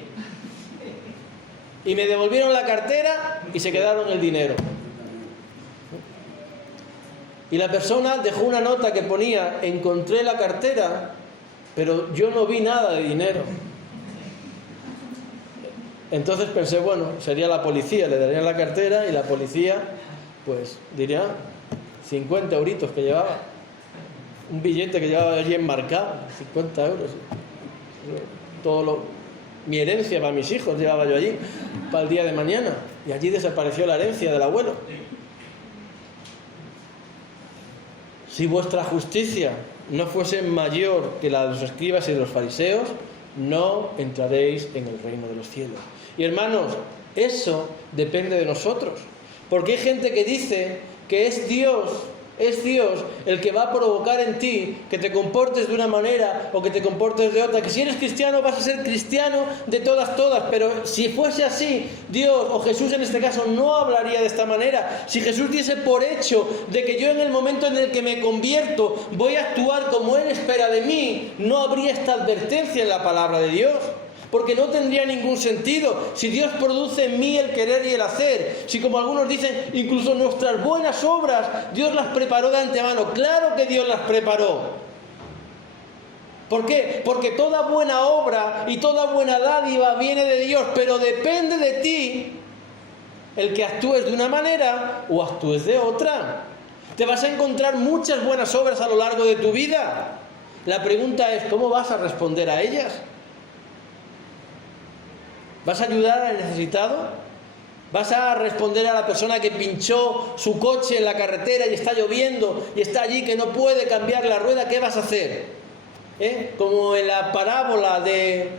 Y me devolvieron la cartera y se quedaron el dinero. Y la persona dejó una nota que ponía: encontré la cartera, pero yo no vi nada de dinero. Entonces pensé, bueno, sería la policía, le darían la cartera y la policía pues diría 50 euritos que llevaba, un billete que llevaba allí enmarcado, 50 euros. Mi herencia para mis hijos llevaba yo allí, para el día de mañana, y allí desapareció la herencia del abuelo. Si vuestra justicia no fuese mayor que la de los escribas y de los fariseos, no entraréis en el reino de los cielos. Y hermanos, eso depende de nosotros, porque hay gente que dice que es Dios el que va a provocar en ti que te comportes de una manera o que te comportes de otra, que si eres cristiano vas a ser cristiano de todas, pero si fuese así, Dios o Jesús en este caso no hablaría de esta manera. Si Jesús diese por hecho de que yo en el momento en el que me convierto voy a actuar como Él espera de mí, no habría esta advertencia en la palabra de Dios. Porque no tendría ningún sentido. Si Dios produce en mí el querer y el hacer, si, como algunos dicen, incluso nuestras buenas obras Dios las preparó de antemano. Claro que Dios las preparó. ¿Por qué? Porque toda buena obra y toda buena dádiva viene de Dios, pero depende de ti el que actúes de una manera o actúes de otra. Te vas a encontrar muchas buenas obras a lo largo de tu vida. La pregunta es, ¿cómo vas a responder a ellas? ¿Vas a ayudar al necesitado? ¿Vas a responder a la persona que pinchó su coche en la carretera y está lloviendo y está allí que no puede cambiar la rueda? ¿Qué vas a hacer? Como en la parábola de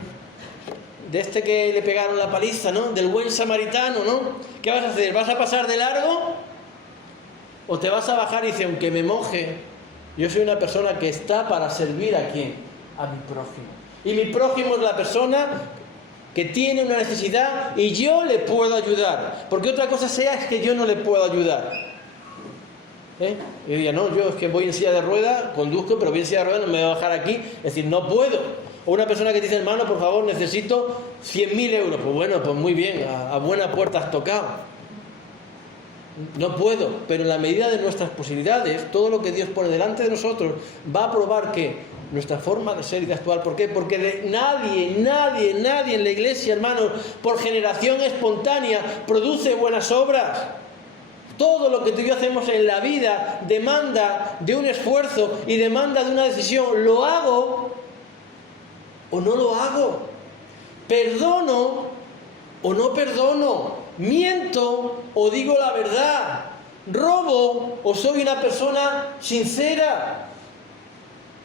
este que le pegaron la paliza, ¿no? Del buen samaritano, ¿no? ¿Qué vas a hacer? ¿Vas a pasar de largo? ¿O te vas a bajar y dices, aunque me moje, yo soy una persona que está para servir a quién? A mi prójimo. Y mi prójimo es la persona que tiene una necesidad y yo le puedo ayudar. Porque otra cosa es que yo no le puedo ayudar. Y diría, no, yo es que voy en silla de ruedas, conduzco, pero voy en silla de ruedas, no me voy a bajar aquí. Es decir, no puedo. O una persona que dice, hermano, por favor, necesito 100.000 euros. Pues bueno, pues muy bien, a buena puerta has tocado. No puedo, pero en la medida de nuestras posibilidades, todo lo que Dios pone delante de nosotros va a probar que nuestra forma de ser y de actuar. ¿Por qué? Porque nadie en la iglesia, hermanos, por generación espontánea produce buenas obras. Todo lo que tú y yo hacemos en la vida demanda de un esfuerzo y demanda de una decisión. ¿Lo hago o no lo hago? ¿Perdono o no perdono? ¿Miento o digo la verdad? ¿Robo o soy una persona sincera?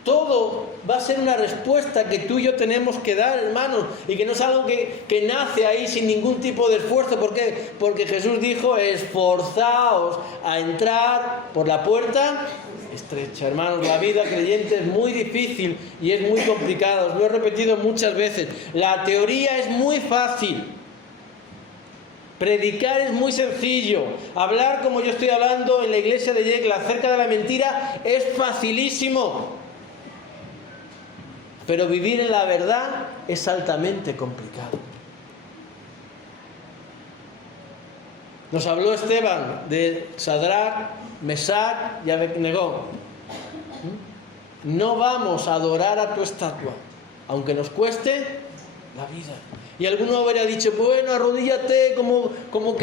Todo va a ser una respuesta que tú y yo tenemos que dar, hermanos, y que no es algo que nace ahí sin ningún tipo de esfuerzo. ¿Por qué? Porque Jesús dijo: esforzaos a entrar por la puerta estrecha. Hermanos, la vida creyente es muy difícil y es muy complicada. Os lo he repetido muchas veces. La teoría es muy fácil. Predicar es muy sencillo. Hablar como yo estoy hablando en la iglesia de Yecla acerca de la mentira es facilísimo. Pero vivir en la verdad es altamente complicado. Nos habló Esteban de Sadrach, Mesach y Abednego. No vamos a adorar a tu estatua, aunque nos cueste la vida. Y alguno habría dicho: bueno, arrodíllate, como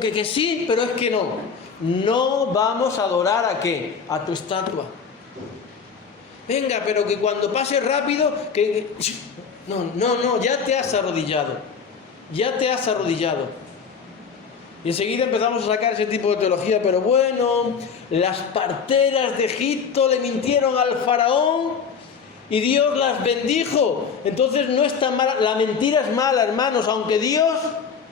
que sí, pero es que no. No vamos a adorar ¿a qué? A tu estatua. Venga, pero que cuando pase rápido, No, ya te has arrodillado. Ya te has arrodillado. Y enseguida empezamos a sacar ese tipo de teología. Pero bueno, las parteras de Egipto le mintieron al faraón y Dios las bendijo. Entonces no es tan mala. La mentira es mala, hermanos, aunque Dios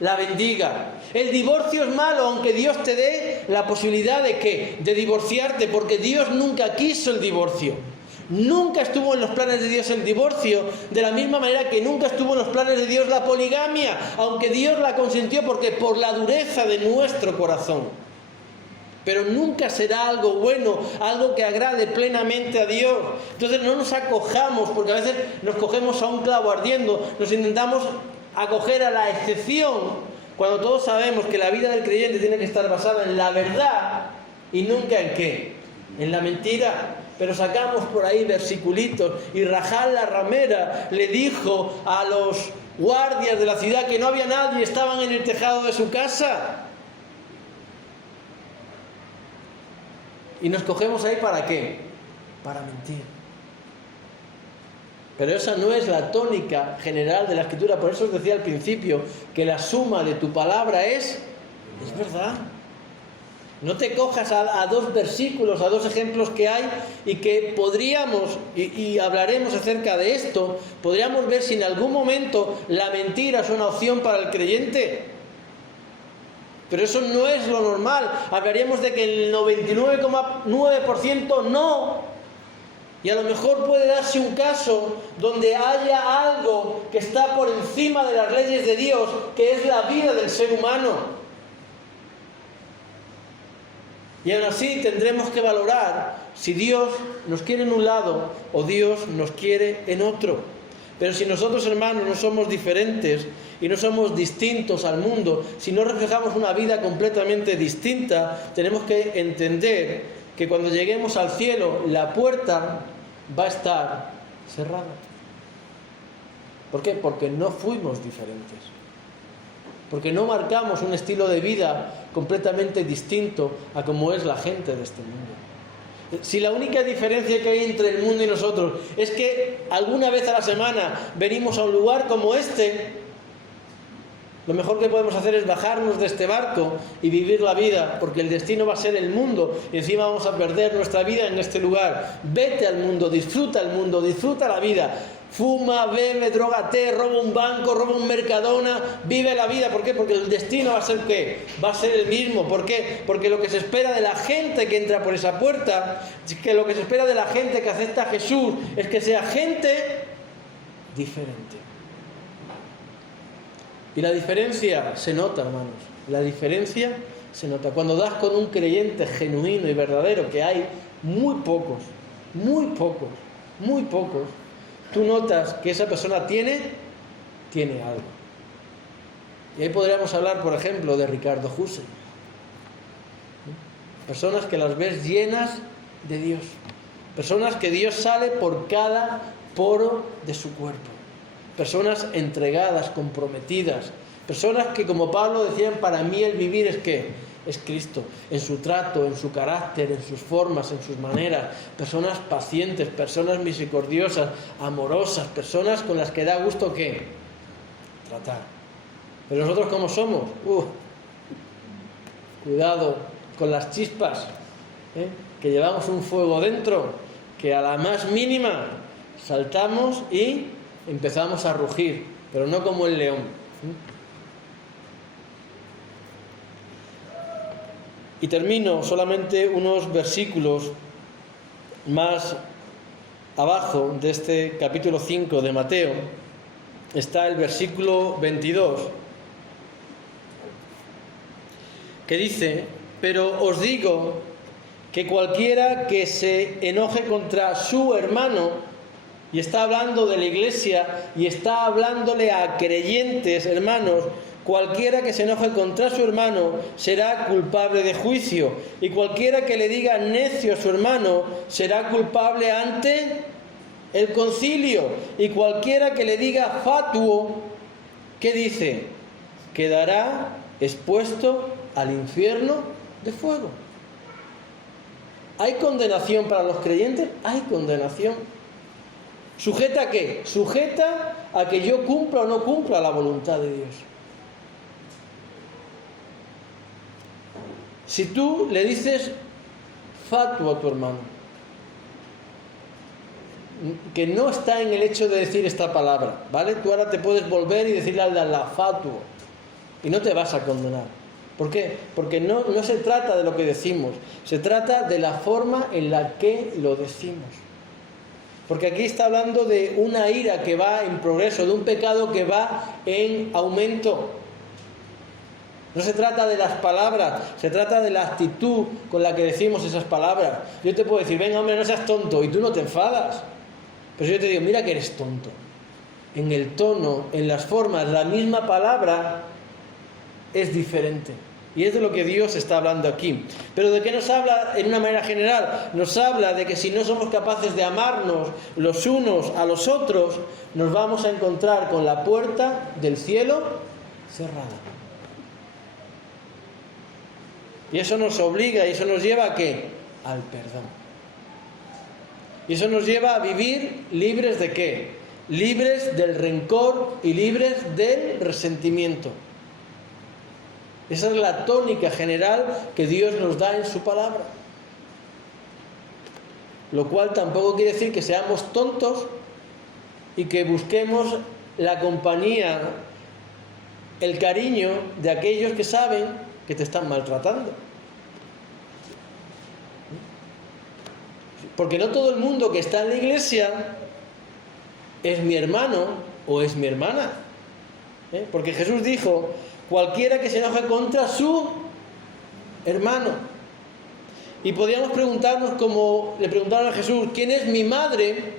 la bendiga. El divorcio es malo, aunque Dios te dé la posibilidad de ¿qué? De divorciarte, porque Dios nunca quiso el divorcio. Nunca estuvo en los planes de Dios el divorcio, de la misma manera que nunca estuvo en los planes de Dios la poligamia, aunque Dios la consintió porque por la dureza de nuestro corazón. Pero nunca será algo bueno, algo que agrade plenamente a Dios. Entonces no nos acojamos, porque a veces nos cogemos a un clavo ardiendo, nos intentamos acoger a la excepción, cuando todos sabemos que la vida del creyente tiene que estar basada en la verdad y nunca en ¿qué? En la mentira. Pero sacamos por ahí versiculitos. Y Rajal la ramera le dijo a los guardias de la ciudad que no había nadie, estaban en el tejado de su casa. Y nos cogemos ahí ¿para qué? Para mentir. Pero esa no es la tónica general de la Escritura. Por eso os decía al principio que la suma de tu palabra es verdad. No te cojas a dos versículos, a dos ejemplos que hay y que podríamos, y hablaremos acerca de esto, podríamos ver si en algún momento la mentira es una opción para el creyente. Pero eso no es lo normal. Hablaríamos de que el 99,9% no. Y a lo mejor puede darse un caso donde haya algo que está por encima de las leyes de Dios, que es la vida del ser humano. Y aún así tendremos que valorar si Dios nos quiere en un lado o Dios nos quiere en otro. Pero si nosotros, hermanos, no somos diferentes y no somos distintos al mundo, si no reflejamos una vida completamente distinta, tenemos que entender que cuando lleguemos al cielo, la puerta va a estar cerrada. ¿Por qué? Porque no fuimos diferentes. Porque no marcamos un estilo de vida completamente distinto a como es la gente de este mundo. Si la única diferencia que hay entre el mundo y nosotros es que alguna vez a la semana venimos a un lugar como este, lo mejor que podemos hacer es bajarnos de este barco y vivir la vida, porque el destino va a ser el mundo y encima vamos a perder nuestra vida en este lugar. Vete al mundo, disfruta la vida. Fuma, bebe, drógate, roba un banco, roba un Mercadona, vive la vida. ¿Por qué? Porque el destino va a ser ¿qué? Va a ser el mismo. ¿Por qué? Porque lo que se espera de la gente que entra por esa puerta, que lo que se espera de la gente que acepta a Jesús, es que sea gente diferente. Y la diferencia se nota, hermanos. La diferencia se nota. Cuando das con un creyente genuino y verdadero, que hay muy pocos, tú notas que esa persona tiene algo. Y ahí podríamos hablar, por ejemplo, de Ricardo Husser. Personas que las ves llenas de Dios. Personas que Dios sale por cada poro de su cuerpo. Personas entregadas, comprometidas. Personas que, como Pablo decían, para mí el vivir es ¿qué? Es Cristo, en su trato, en su carácter, en sus formas, en sus maneras. Personas pacientes, personas misericordiosas, amorosas, personas con las que da gusto ¿qué? Tratar. Pero nosotros ¿cómo somos? Cuidado con las chispas, que llevamos un fuego dentro que a la más mínima saltamos y empezamos a rugir, pero no como el león. Y termino solamente unos versículos más abajo de este capítulo 5 de Mateo. Está el versículo 22, que dice: pero os digo que cualquiera que se enoje contra su hermano, y está hablando de la iglesia y está hablándole a creyentes, hermanos, cualquiera que se enoje contra su hermano será culpable de juicio, y cualquiera que le diga necio a su hermano será culpable ante el concilio, y cualquiera que le diga fatuo, ¿qué dice? Quedará expuesto al infierno de fuego. ¿Hay condenación para los creyentes? Hay condenación. ¿Sujeta a qué? Sujeta a que yo cumpla o no cumpla la voluntad de Dios. Si tú le dices fatuo a tu hermano, que no está en el hecho de decir esta palabra, ¿vale? Tú ahora te puedes volver y decirle al la fatuo y no te vas a condenar. ¿Por qué? Porque no se trata de lo que decimos, se trata de la forma en la que lo decimos. Porque aquí está hablando de una ira que va en progreso, de un pecado que va en aumento. No se trata de las palabras, se trata de la actitud con la que decimos esas palabras. Yo te puedo decir, venga hombre, no seas tonto, y tú no te enfadas. Pero yo te digo, mira que eres tonto. En el tono, en las formas, la misma palabra es diferente. Y es de lo que Dios está hablando aquí. Pero ¿de qué nos habla en una manera general? Nos habla de que si no somos capaces de amarnos los unos a los otros, nos vamos a encontrar con la puerta del cielo cerrada. Y eso nos obliga, y eso nos lleva ¿a qué? Al perdón. Y eso nos lleva a vivir libres ¿de qué? Libres del rencor y libres del resentimiento. Esa es la tónica general que Dios nos da en su palabra. Lo cual tampoco quiere decir que seamos tontos y que busquemos la compañía, el cariño de aquellos que saben que te están maltratando. Porque no todo el mundo que está en la iglesia es mi hermano o es mi hermana. Porque Jesús dijo: cualquiera que se enoje contra su hermano. Y podríamos preguntarnos, como le preguntaron a Jesús, ¿quién es mi madre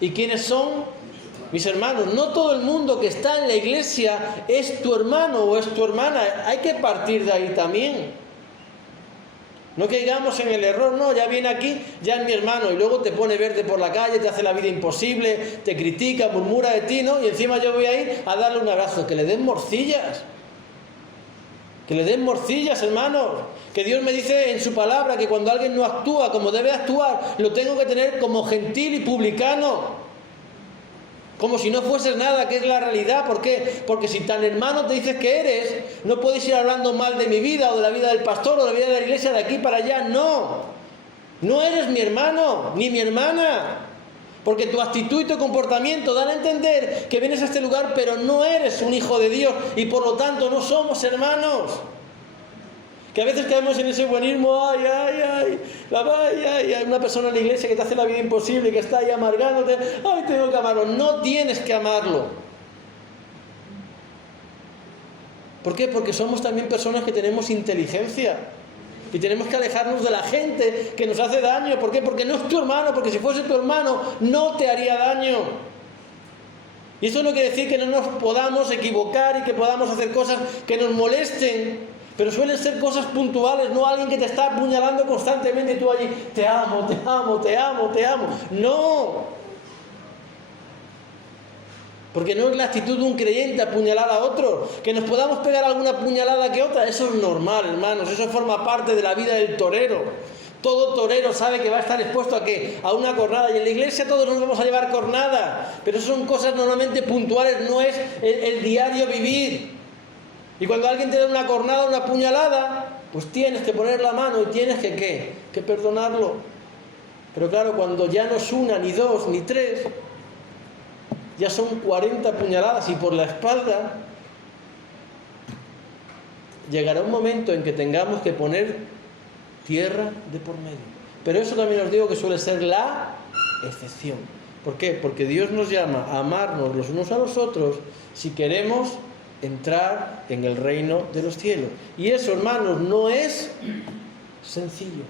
y quiénes son mis hermanos? No todo el mundo que está en la iglesia es tu hermano o es tu hermana. Hay que partir de ahí también. No caigamos en el error, no, ya viene aquí, ya es mi hermano, y luego te pone verde por la calle, te hace la vida imposible, te critica, murmura de ti, ¿no? Y encima yo voy a ir a darle un abrazo, que le den morcillas. Que le den morcillas, hermanos. Que Dios me dice en su palabra que cuando alguien no actúa como debe actuar, lo tengo que tener como gentil y publicano. Como si no fueses nada, que es la realidad. ¿Por qué? Porque si tan hermano te dices que eres, no puedes ir hablando mal de mi vida o de la vida del pastor o de la vida de la iglesia de aquí para allá. No. No eres mi hermano ni mi hermana. Porque tu actitud y tu comportamiento dan a entender que vienes a este lugar, pero no eres un hijo de Dios y por lo tanto no somos hermanos. Que a veces caemos en ese buenismo, hay una persona en la iglesia que te hace la vida imposible, que está ahí amargándote, tengo que amarlo. No tienes que amarlo. ¿Por qué? Porque somos también personas que tenemos inteligencia. Y tenemos que alejarnos de la gente que nos hace daño. ¿Por qué? Porque no es tu hermano, porque si fuese tu hermano no te haría daño. Y eso no quiere decir que no nos podamos equivocar y que podamos hacer cosas que nos molesten. Pero suelen ser cosas puntuales, no alguien que te está apuñalando constantemente y tú allí, te amo, te amo, te amo, te amo. No. Porque no es la actitud de un creyente apuñalar a otro. Que nos podamos pegar alguna puñalada que otra, eso es normal, hermanos. Eso forma parte de la vida del torero. Todo torero sabe que va a estar expuesto ¿a qué? A una cornada. Y en la iglesia todos nos vamos a llevar cornada. Pero son cosas normalmente puntuales, no es el diario vivir. Y cuando alguien te da una cornada, una puñalada, pues tienes que poner la mano y tienes que ¿qué? Que perdonarlo. Pero claro, cuando ya no es una, ni dos, ni tres, ya son 40 puñaladas y por la espalda, llegará un momento en que tengamos que poner tierra de por medio. Pero eso también os digo que suele ser la excepción. ¿Por qué? Porque Dios nos llama a amarnos los unos a los otros si queremos entrar en el reino de los cielos. Y eso, hermanos, no es sencillo.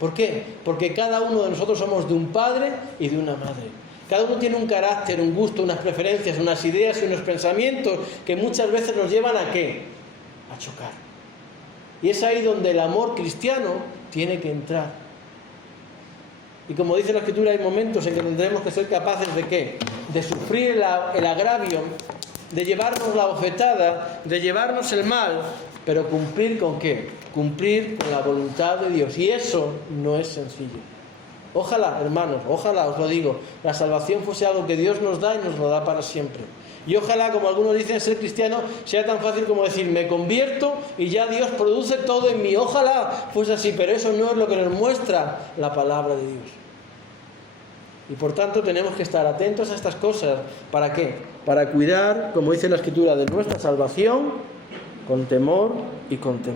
¿Por qué? Porque cada uno de nosotros somos de un padre y de una madre. Cada uno tiene un carácter, un gusto, unas preferencias, unas ideas y unos pensamientos que muchas veces nos llevan ¿a qué? A chocar. Y es ahí donde el amor cristiano tiene que entrar. Y como dice la Escritura, hay momentos en que tendremos que ser capaces de ¿qué? De sufrir el agravio, de llevarnos la bofetada, de llevarnos el mal, pero cumplir ¿con qué? Cumplir con la voluntad de Dios. Y eso no es sencillo. Ojalá, hermanos, ojalá, os lo digo, la salvación fuese algo que Dios nos da y nos lo da para siempre. Y ojalá, como algunos dicen, ser cristiano sea tan fácil como decir, me convierto y ya Dios produce todo en mí. Ojalá fuese así, pero eso no es lo que nos muestra la palabra de Dios. Y por tanto tenemos que estar atentos a estas cosas. ¿Para qué? Para cuidar, como dice la Escritura, de nuestra salvación con temor y con temor.